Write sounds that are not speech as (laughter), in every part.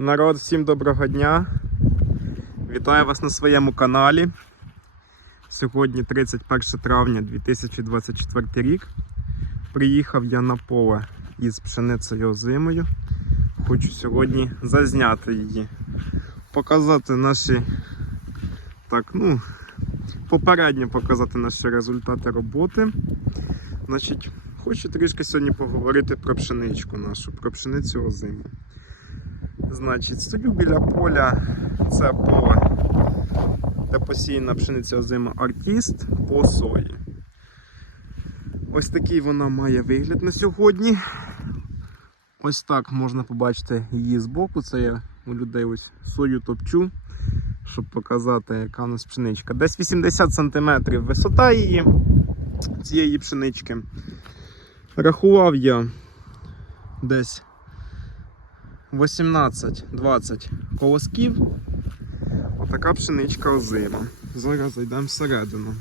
Народ, всім доброго дня. Вітаю вас на своєму каналі. Сьогодні 31 травня 2024 рік. Приїхав я на поле із пшеницею озимою. Хочу сьогодні зазняти її, показати наші, так, ну, попередньо показати наші результати роботи. Значить, хочу трішки сьогодні поговорити про пшеничку нашу, про пшеницю озиму. Значить, стою біля поля, це поле, де посіяна пшениця озима артіст по сої. Ось такий вона має вигляд на сьогодні. Ось так можна побачити її збоку. Це я у людей ось сою топчу, щоб показати, яка у нас пшеничка. Десь 80 см висота її, цієї пшенички. Рахував я десь 18-20 колосків. Отака пшеничка озима. Зараз зайдемо всередину.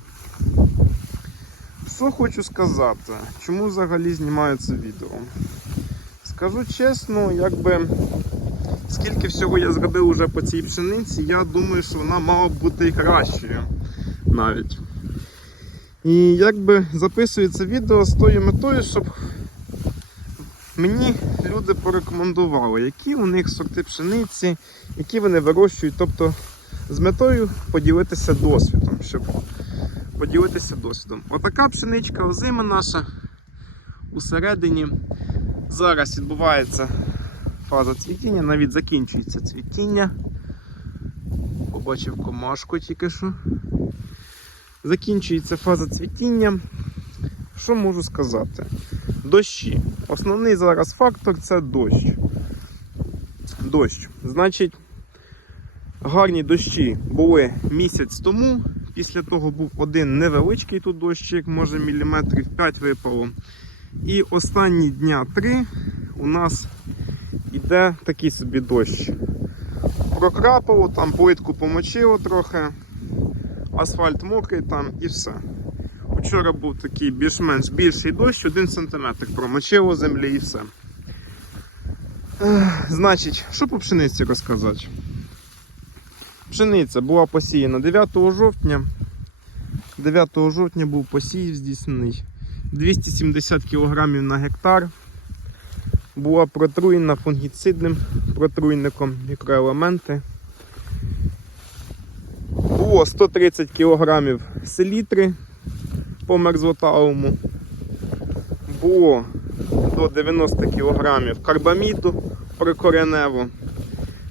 Що хочу сказати? Чому взагалі знімаю це відео? Скажу чесно, якби скільки всього я зробив уже по цій пшениці, я думаю, що вона мала б бути і кращою навіть. І якби записую це відео з тою метою, щоб мені люди порекомендували, які у них сорти пшениці, які вони вирощують. Тобто з метою поділитися досвідом, щоб поділитися досвідом. Отака пшеничка озима наша усередині. Зараз відбувається фаза цвітіння, навіть закінчується цвітіння. Побачив комашку тільки що. Закінчується фаза цвітіння. Що можу сказати? Дощі. Основний зараз фактор це дощ. Дощ. Значить, гарні дощі були місяць тому. Після того був один невеличкий тут дощик, може міліметрів 5 випало. І останні дня 3 у нас іде такий собі дощ. Прокрапало, там плитку помочило трохи, асфальт мокрий там і все. Вчора був такий більш-менш більший дощ, 1 см промочило землі і все. Значить, що по пшениці розказати? Пшениця була посіяна 9 жовтня. 9 жовтня був посів здійснений. 270 кг на гектар. Була протруєна фунгіцидним протруйником мікроелементи. Було 130 кг селітри по мерзлоталому. Було до 90 кг карбаміду прикоренево.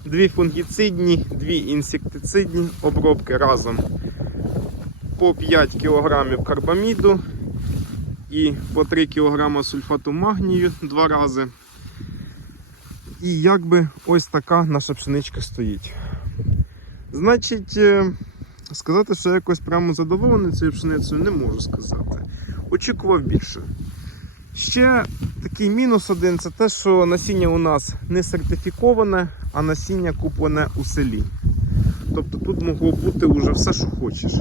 Дві фунгіцидні, дві інсектицидні обробки разом по 5 кг карбаміду і по 3 кг сульфату магнію два рази. І якби ось така наша пшеничка стоїть. Значить, е, сказати, що я якось прямо задоволений цією пшеницею, не можу сказати. Очікував більше. Ще такий мінус один це те, що насіння у нас не сертифіковане, а насіння куплене у селі. Тобто тут могло бути вже все, що хочеш.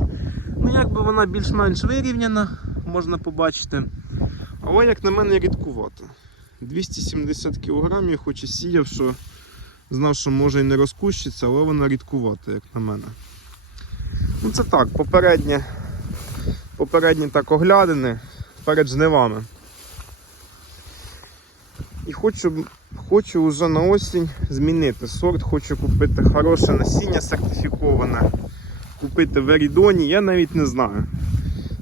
Ну, якби вона більш-менш вирівняна, можна побачити. Але, як на мене, рідкувато. 270 кг, хоч і сіяв, що знав, що може і не розкущиться, але вона рідкувата, як на мене. Ну це так, попереднє, попередні так оглядини перед жнивами. І хочу, хочу вже на осінь змінити сорт, хочу купити хороше насіння сертифіковане, купити в Ерідоні, я навіть не знаю.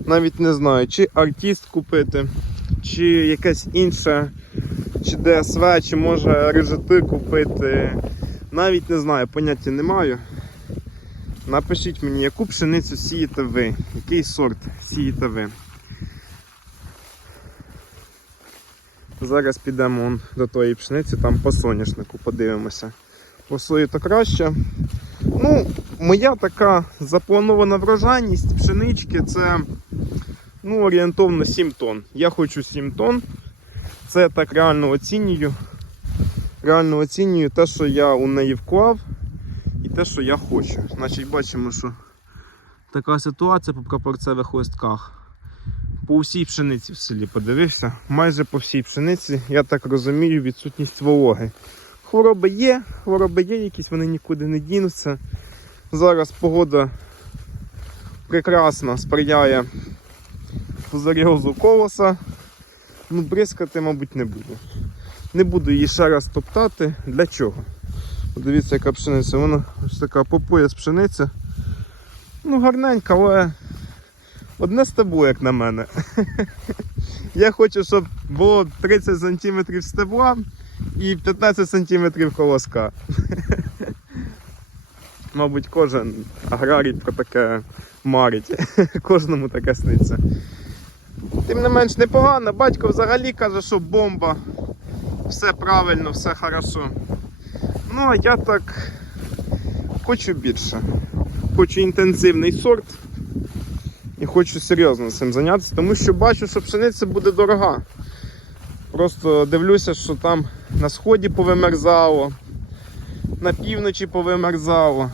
Навіть не знаю, чи артіст купити, чи якесь інше, чи ДСВ, чи може режити купити. Навіть не знаю, поняття не маю. Напишіть мені, яку пшеницю сієте ви, який сорт сієте ви. Зараз підемо до тої пшениці, там по соняшнику подивимося. По сою то краще. Ну, моя така запланована врожайність пшенички це ну, орієнтовно 7 тонн. Я хочу 7 тонн. Це я так реально оцінюю. Реально оцінюю те, що я у неї вклав, те, що я хочу. Значить, бачимо, що така ситуація по прапорцевих листках. По всій пшениці в селі подивився. Майже по всій пшениці, я так розумію, відсутність вологи. Хвороби є, хвороби є якісь, вони нікуди не дінуться. Зараз погода прекрасно сприяє фузаріозу колоса. Ну, бризкати, мабуть, не буду. Не буду її ще раз топтати. Для чого? Дивіться, яка пшениця. Вона ось така по пояс пшениця. Ну, гарненька, але одне стебло, як на мене. (laughs) Я хочу, щоб було 30 см стебла і 15 см колоска. Мабуть, кожен аграрій про таке марить. (laughs) Кожному таке сниться. Тим не менш непогано. Батько взагалі каже, що бомба. Все правильно, все хорошо. Ну, а я так хочу більше. Хочу інтенсивний сорт. І хочу серйозно цим зайнятися, тому що бачу, що пшениця буде дорога. Просто дивлюся, що там на сході повимерзало, на півночі повимерзало,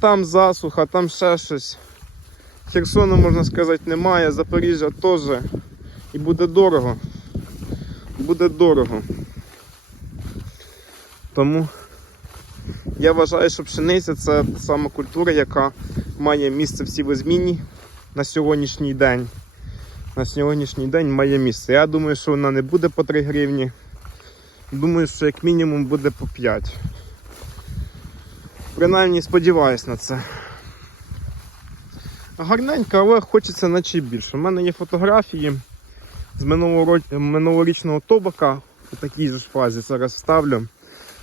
там засуха, там ще щось. Херсону, можна сказати, немає, Запоріжжя теж. І буде дорого. Буде дорого. Тому я вважаю, що пшениця це та сама культура, яка має місце в сівозміні на сьогоднішній день. На сьогоднішній день має місце. Я думаю, що вона не буде по 3 гривні. Думаю, що як мінімум буде по 5. Принаймні сподіваюсь на це. Гарненько, але хочеться наче більше. У мене є фотографії з минулорічного тобака у такій же ж фазі зараз вставлю.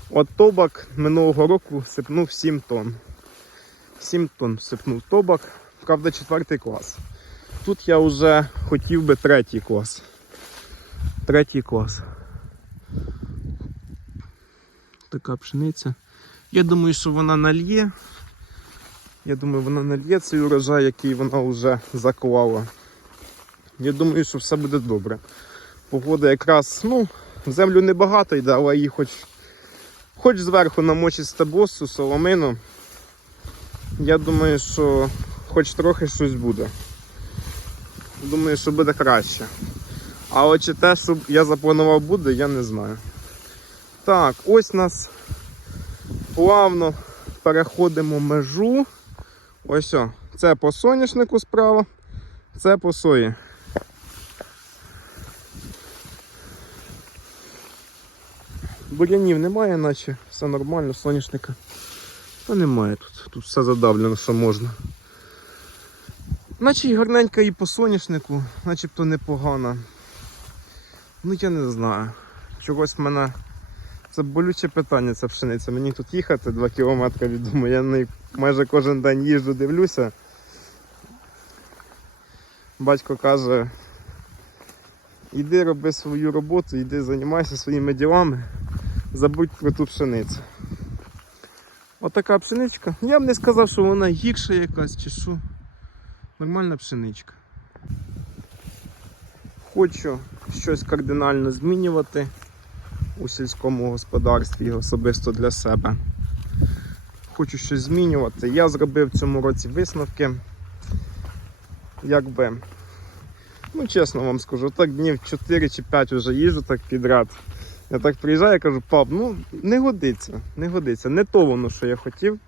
От тобак минулого року сипнув 7 тонн. 7 тонн сипнув тобак, правда, четвертий клас. Тут я вже хотів би третій клас. Третій клас. Така пшениця. Я думаю, що вона нальє. Я думаю, вона нальє цей урожай, який вона вже заклала. Я думаю, що все буде добре. Погода якраз, ну, в землю небагато йде, але її хоч, хоч зверху намочить стеблосу, соломину. Я думаю, що хоч трохи щось буде. Думаю, що буде краще. А от чи те, що я запланував буде, я не знаю. Так, ось нас плавно переходимо межу. Ось о, це по соняшнику справа, це по сої. Бурянів немає, наче все нормально, соняшника. Та немає тут. Тут все задавлено, що можна. Наче й гарненька і по соняшнику, начебто непогана. Ну я не знаю. Чогось в мене. Це болюче питання, ця пшениця. Мені тут їхати 2 кілометри від дому. Я на майже кожен день їжджу, дивлюся. Батько каже, іди роби свою роботу, іди займайся своїми ділами, забудь про ту пшеницю. Отака пшеничка. Я б не сказав, що вона гірша якась чи що. Нормальна пшеничка. Хочу щось кардинально змінювати у сільському господарстві особисто для себе. Хочу щось змінювати. Я зробив в цьому році висновки. Якби, ну чесно вам скажу, так днів 4 чи 5 вже їжджу так підряд. Я так приїжджаю кажу, пап, ну не годиться, не годиться. Не то воно, що я хотів.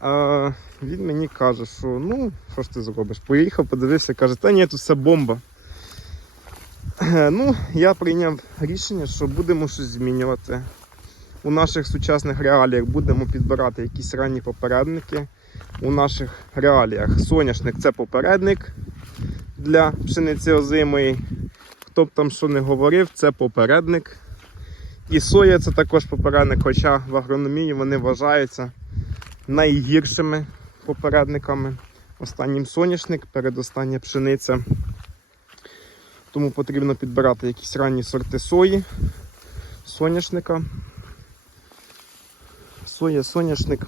А він мені каже, що ну, що ж ти зробиш? Поїхав, подивився, каже, та ні, тут все бомба. Ну, я прийняв рішення, що будемо щось змінювати. У наших сучасних реаліях будемо підбирати якісь ранні попередники. У наших реаліях соняшник це попередник для пшениці озимої. Хто б там що не говорив, це попередник. І соя це також попередник, хоча в агрономії вони вважаються найгіршими попередниками. Останнім соняшник, передостання пшениця. Тому потрібно підбирати якісь ранні сорти сої, соняшника. Соя, соняшник.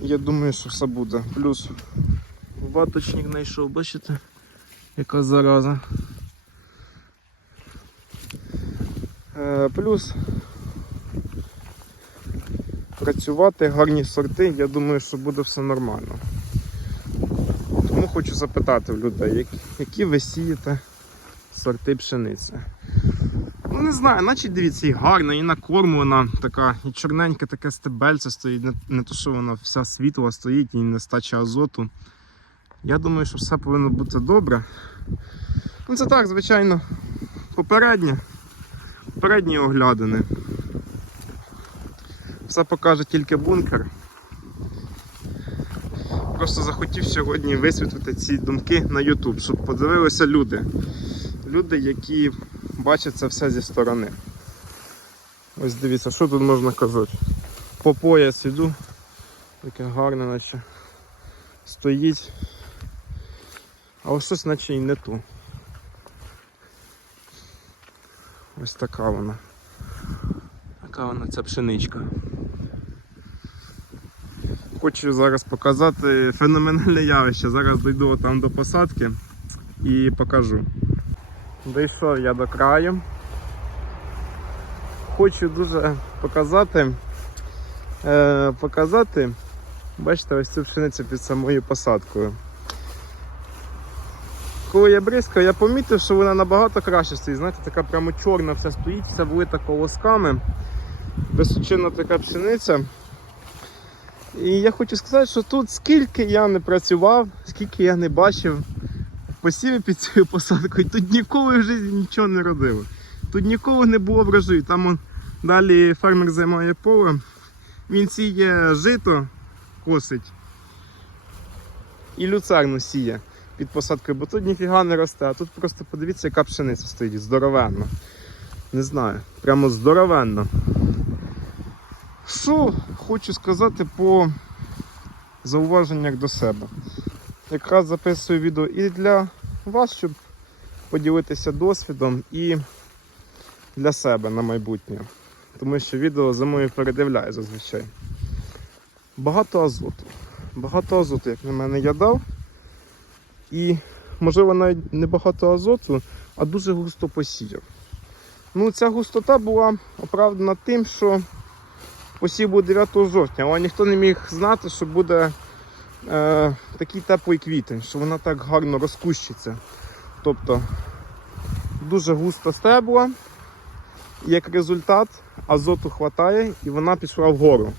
Я думаю, що все буде. Плюс ваточник знайшов, бачите, яка зараза. Е, плюс працювати, гарні сорти, я думаю, що буде все нормально. Тому хочу запитати в людей, які, ви сієте сорти пшениці. Ну не знаю, наче дивіться, і гарна, і накормлена, така, і чорненьке таке стебельце стоїть, не, не то, що вона вся світла стоїть і нестача азоту. Я думаю, що все повинно бути добре. Ну це так, звичайно, попереднє. Передні оглядини. Все покаже тільки бункер. Просто захотів сьогодні висвітлити ці думки на YouTube, щоб подивилися люди. Люди, які бачать це все зі сторони. Ось дивіться, що тут можна казати. По пояс іду. Таке гарне, наче стоїть. А ось щось наче і не то. Ось така вона. Така вона ця пшеничка. Хочу зараз показати феноменальне явище. Зараз дойду там до посадки і покажу. Дійшов я до краю. Хочу дуже показати, е, показати, бачите, ось цю пшеницю під самою посадкою. Коли я бризкав, я помітив, що вона набагато краще стоїть. Знаєте, така прямо чорна вся стоїть, вся влита колосками. Височинна така пшениця. І я хочу сказати, що тут скільки я не працював, скільки я не бачив посівів під цією посадкою, тут ніколи в житті нічого не родило. Тут ніколи не було врожаю. Там он, далі фермер займає поле, він сіє жито, косить і люцерну сіє під посадкою, бо тут ніфіга не росте, а тут просто подивіться, яка пшениця стоїть, здоровенна. Не знаю, прямо здоровенна. Що хочу сказати по зауваженнях до себе. Якраз записую відео і для вас, щоб поділитися досвідом, і для себе на майбутнє. Тому що відео зимою передивляю зазвичай. Багато азоту. Багато азоту, як на мене, я дав. І, можливо, навіть не багато азоту, а дуже густо посіяв. Ну, ця густота була оправдана тим, що посів був 9 жовтня, але ніхто не міг знати, що буде е, такий теплий квітень, що вона так гарно розкущиться. Тобто дуже густо стебла, і як результат азоту хватає і вона пішла вгору.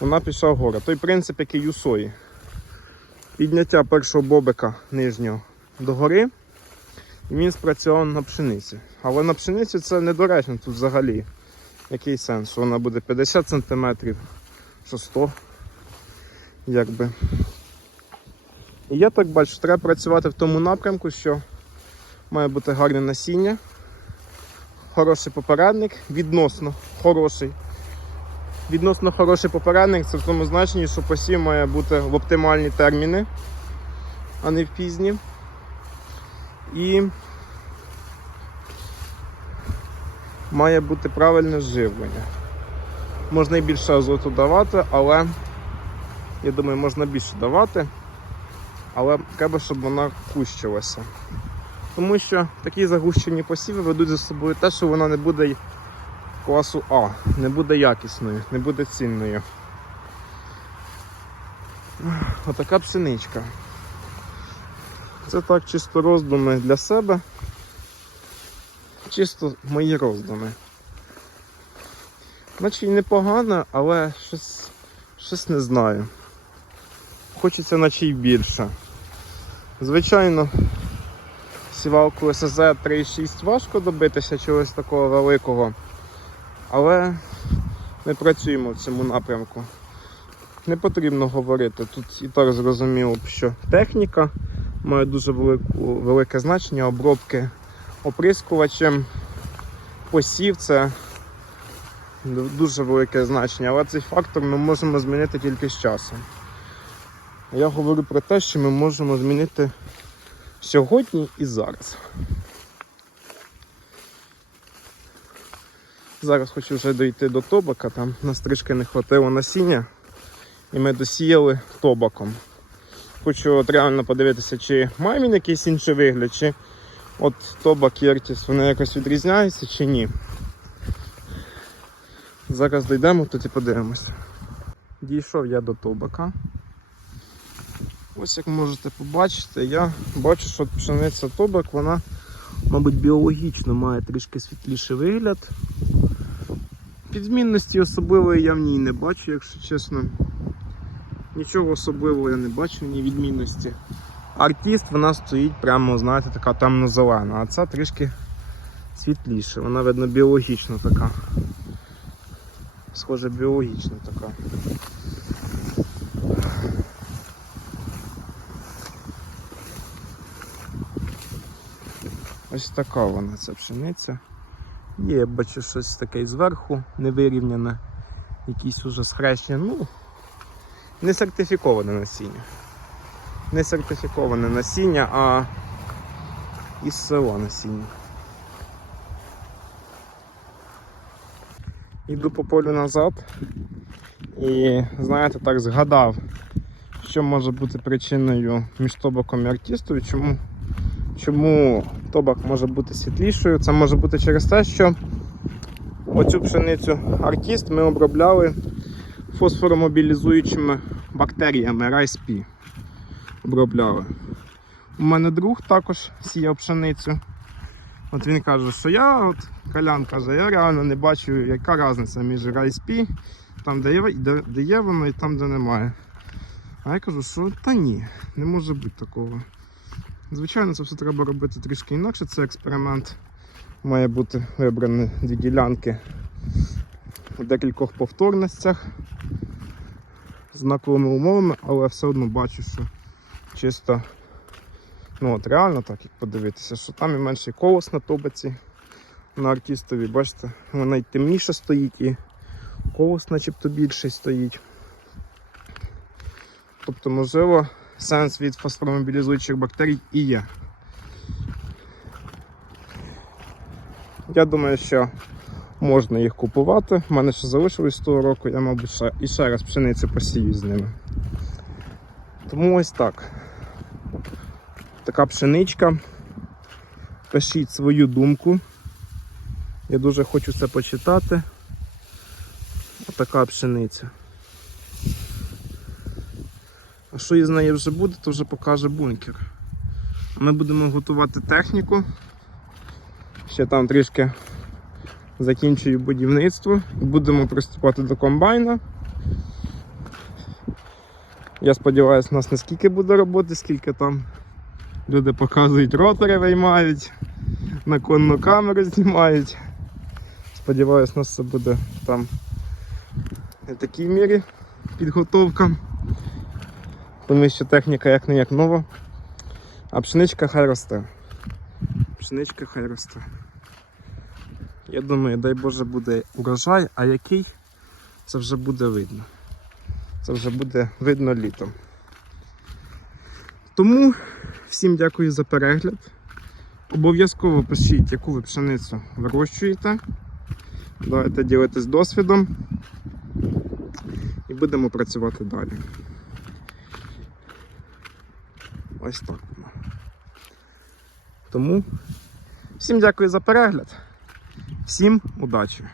Вона пішла вгору. Той принцип, який у сої. Підняття першого бобика нижнього догори, і він спрацював на пшениці. Але на пшениці це недоречно тут взагалі. Який сенс? Вона буде 50 см, що 100 якби. І я так бачу, треба працювати в тому напрямку, що має бути гарне насіння, хороший попередник, відносно хороший. Відносно хороший попередник, це в тому значенні, що посів має бути в оптимальні терміни, а не в пізні. І має бути правильне живлення. Можна і більше азоту давати, але я думаю, можна більше давати, але треба, щоб вона кущилася. Тому що такі загущені посіви ведуть за собою те, що вона не буде класу А, не буде якісною, не буде цінною. Отака пшеничка. Це так чисто роздуми для себе. Чисто мої роздуми. Й непогано, але щось, щось не знаю. Хочеться наче й більше. Звичайно, сівалку СЗ 3.6 важко добитися чогось такого великого, але ми працюємо в цьому напрямку. Не потрібно говорити. Тут і так зрозуміло, що техніка має дуже велику, велике значення обробки оприскувачем, посів це дуже велике значення, але цей фактор ми можемо змінити тільки з часом. Я говорю про те, що ми можемо змінити сьогодні і зараз. Зараз хочу вже дійти до тобака, там на стрижки не хватило насіння, і ми досіяли тобаком. Хочу от реально подивитися, чи має він якийсь інший вигляд, чи от тобак Єртіс, вони якось відрізняються чи ні. Зараз дійдемо і подивимося. Дійшов я до тобака. Ось як можете побачити, я бачу, що пшениця тобак вона Мабуть, біологічно має трішки світліший вигляд. Підмінності особливої я в ній не бачу, якщо чесно. Нічого особливого я не бачу, ні відмінності. Артіст вона стоїть прямо, знаєте, така темно-зелена, а ця трішки світліше. Вона, видно, біологічно така. Схоже, біологічно така. Ось така вона ця пшениця. Є, я бачу щось таке зверху, невирівняне, якісь уже схрещення. Ну, не сертифіковане насіння. Не сертифіковане насіння, а із село насіння. Йду по полю назад і, знаєте, так згадав, що може бути причиною між тобаком і артістою, чому, чому тобак може бути світлішою. Це може бути через те, що оцю пшеницю артіст ми обробляли фосфоромобілізуючими бактеріями RISP. Обробляли. У мене друг також сіяв пшеницю. От він каже, що я, от Колян каже, я реально не бачу, яка різниця між RISP, там де є, де є воно і там, де немає. А я кажу, що та ні, не може бути такого. Звичайно, це все треба робити трішки інакше. Це експеримент. Має бути вибрані дві ділянки у декількох повторностях знаковими умовами, але все одно бачу, що чисто ну от реально так, як подивитися, що там і менший колос на тобиці на артістові, бачите, вона й темніше стоїть і колос начебто більший стоїть. Тобто, можливо, сенс від фосфоромобілізуючих бактерій і є. Я думаю, що можна їх купувати. У мене ще залишилось з того року, я, мабуть, ще, і ще раз пшеницю посію з ними. Тому ось так. Така пшеничка. Пишіть свою думку. Я дуже хочу це почитати. Отака пшениця. А що із неї вже буде, то вже покаже бункер. Ми будемо готувати техніку. Ще там трішки закінчую будівництво. Будемо приступати до комбайна. Я сподіваюся, у нас не скільки буде роботи, скільки там люди показують ротори виймають, на конну камеру знімають. Сподіваюсь, у нас це буде там не такій мірі підготовка. Тому що техніка як не як нова. А пшеничка хай росте. Пшеничка хай росте. Я думаю, дай Боже буде урожай, а який це вже буде видно. Це вже буде видно літом. Тому всім дякую за перегляд. Обов'язково пишіть, яку ви пшеницю вирощуєте. Давайте ділитись досвідом і будемо працювати далі. Ось так. Тому всім дякую за перегляд. Всім удачі!